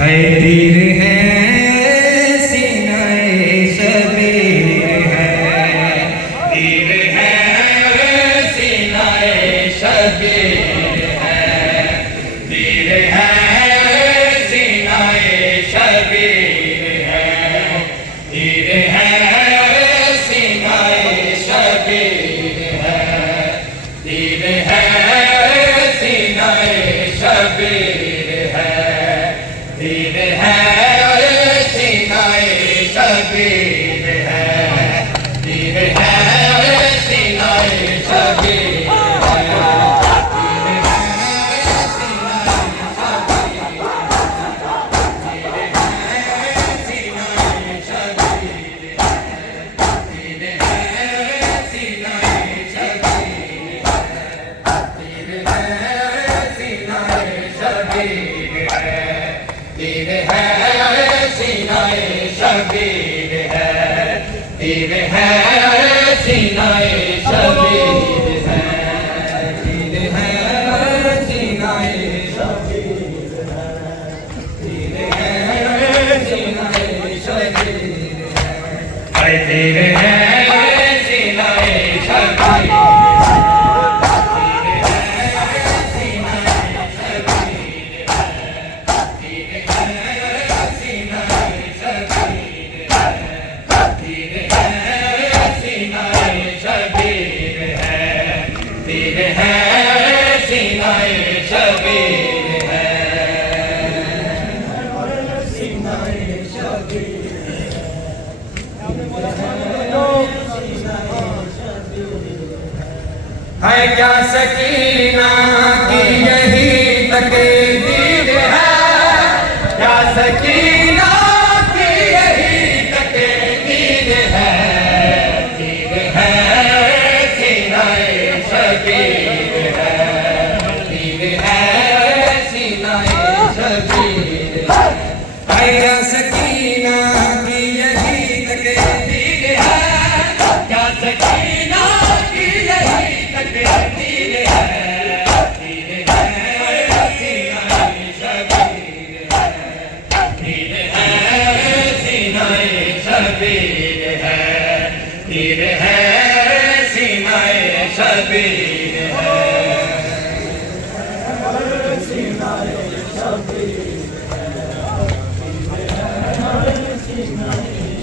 है तीर है सीनाए शबीर है, तीर है सीनाए शबीर है, तीर है सीनाए शबीर है, तीर है सीनाए शबीर है, तीर है सीनाए शबीर है, तीर है सीनाए शबीर है, तीर है सीनाए शबीर तीर है सीनाए शबीर है, तीर है सीनाए शबीर है, तीर है सीनाए शबीर है, तीर है सीनाए शबीर है, तीर है सीनाए शबीर है क्या सकीना की यही तकदीर है, क्या सकीना की यही तकदीर है, तीर है सीनाए शबीर है, तीर है सीनाए शबीर है, क्या सकीना की यही तकदीर है, क्या सकीना की यही तकदीर है, तीर है सीनाए शबीर है, तीर है सीनाए शबीर है, तीर है सीनाए शबीर है, सीनाए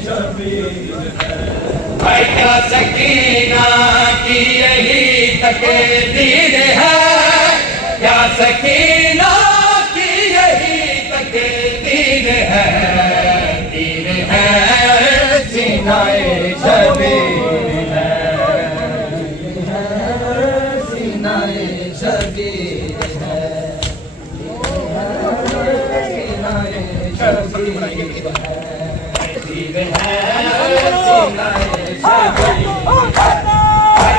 शबीर है क्या सकीना की यही तकदीर है, क्या सकीना की यही तकदीर है, तीर है सीनाए शबीर है, सीनाए शबीर है, सीनाए शबीर है, तीर है सीनाए शबीर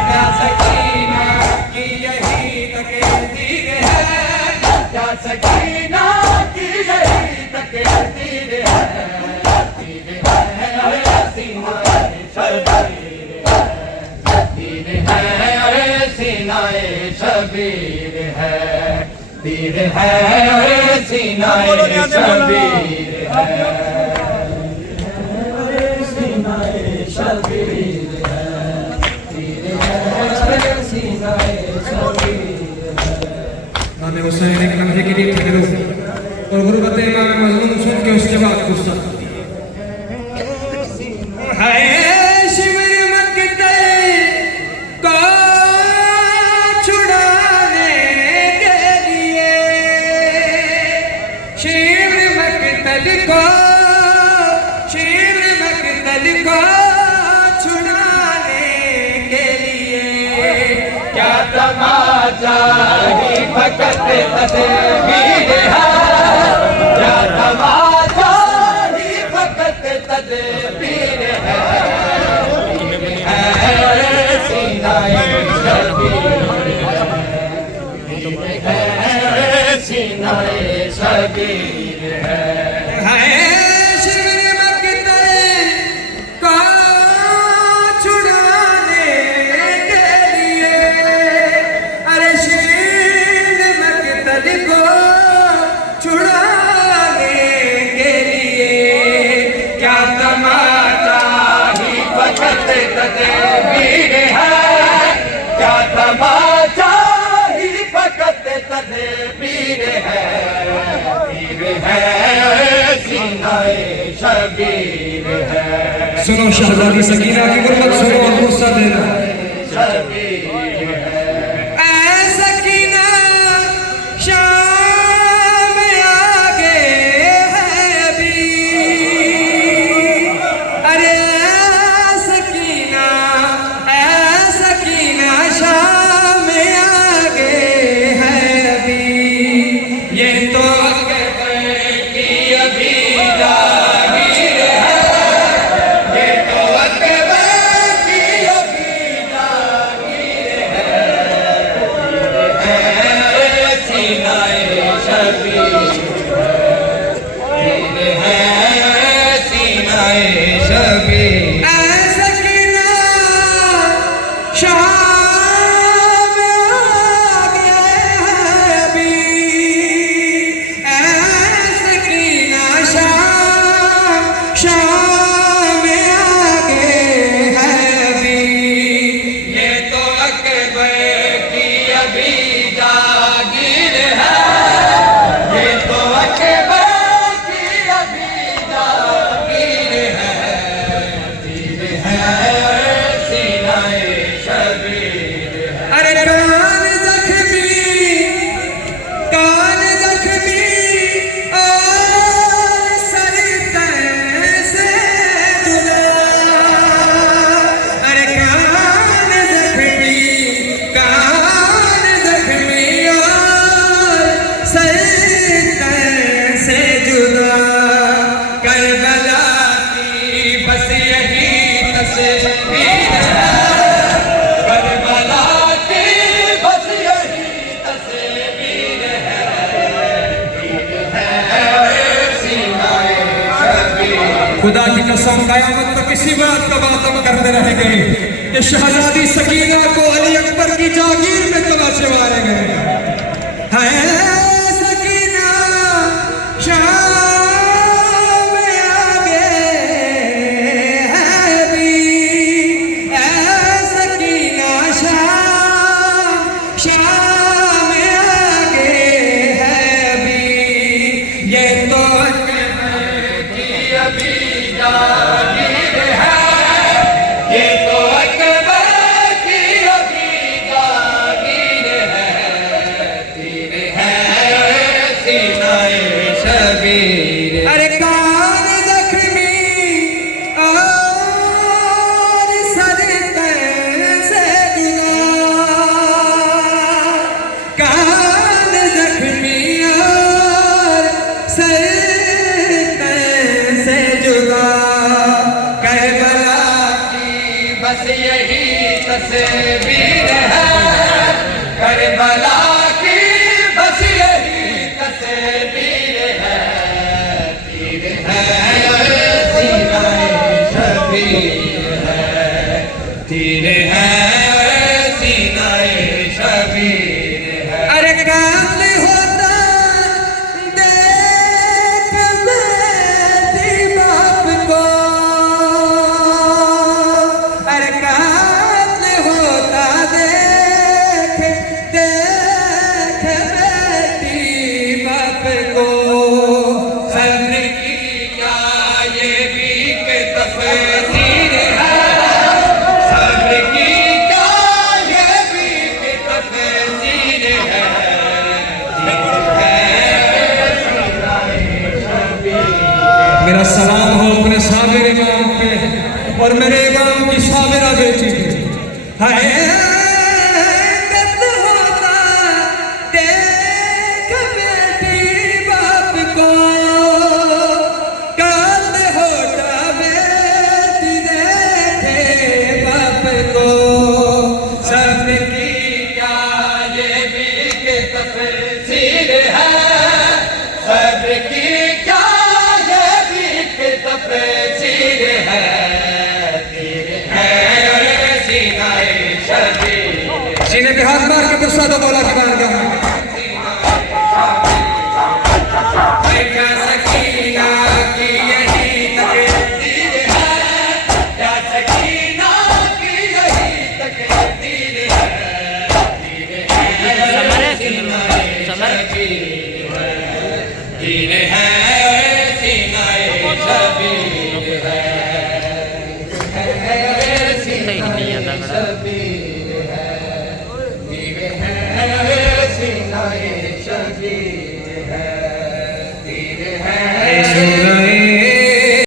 क्या सकीना की यही तकदीर है, क्या सकीना की यही तकदीर है, तीर है सीनाए शबीर है, तीर है सीनाए शबीर है, तीर है सीनाए शबीर है, शबीर है, तीर है सीनाए शबीर है। नामे हुसैन एक लम्हे के लिए ठहरो और गुरबत इमाम मज़लूम सुन के उसके बाद गुस्सा है शिविर मकतल को छुड़ाने के लिए, शिविर मकतल को छुड़ाने के लिए, क्या तमाचा ही फकत तदबीर है, क्या तमाचा ही फकत तदबीर है, सीनाए शबीर है, सीनाए शबीर है को छुड़ाने फकत तदबीर है, क्या तमाचा ही फकत तदबीर है, तीर है सीनाए शबीर है। सुनो शहजादी सकीना की गुरबत सुनो और गुस्सा देना। शबीर है ऐ सकीना शाम आ गए हैं अभी, अरे ऐ सकीना शाम आ गए हैं अभी, ये तो की अभी जागीर है, ये तो अकबर की अभी जागीर है, सीनाए शबीर है, सीनाए शबीर। ऐ सकीना शाम आ गए हैं अभी, ऐ सकीना शाम आ गए हैं अभी, ये तो अकबर की अभी जागीर है, ये तो अकबर की अभी जागीर है, तीर है सीनाए शबीर है। अरे कान जख्मी और सर से जुदा, अरे कान जख्मी और सर से जुदा, करबला की बस यही तस्वीर है, करबला की बस यही तस्वीर है, तीर है सीनाए शबीर। खुदा की कसम कयामत तक इसी बात का बातम करते रहेंगे कि शहजादी सकीना को अली अकबर की जागीर में तमाचे मारे गए हैं। सकीना शाम आ गए हैं अभी, ऐ सकीना शाम आ गए हैं अभी, ये तो की अभी जागीर है, ये तो अकबर की अभी जागीर है, तीर है सीनाए शबीर। अरे कान जख्मी और सर से जुदा, कान जख्मी और सर से जुदा, करबला की बस यही तस्वीर है, करबला की बस यही तस्वीर है, तीर है सीनाए शबीर है, तीर है सीनाए शबीर है। अरे काल होता देख मेरे बाप को, अरे काल होता देख बेटी बाप को, सब्र की क्या ये भी के तफसीर है, सब्र की क्या ये भी के तफसीर है, मेरा सलाम हो अपने साबिर इमाम पे और मेरे इमाम की साबिरा बेटी पे। हाय कद होता देख बेटी बाप को, कद होता बेटी देखे बाप को, सब की क्या ये भी के तफसीर है, सब्र की क्या ये भी के तफसीर है, तीर है सीनाए शबीर। सीने पे हाथ मार के गुस्सा दो मौला की बारगाह में। क्या सकीना की यही तकदीर है, क्या सकीना गए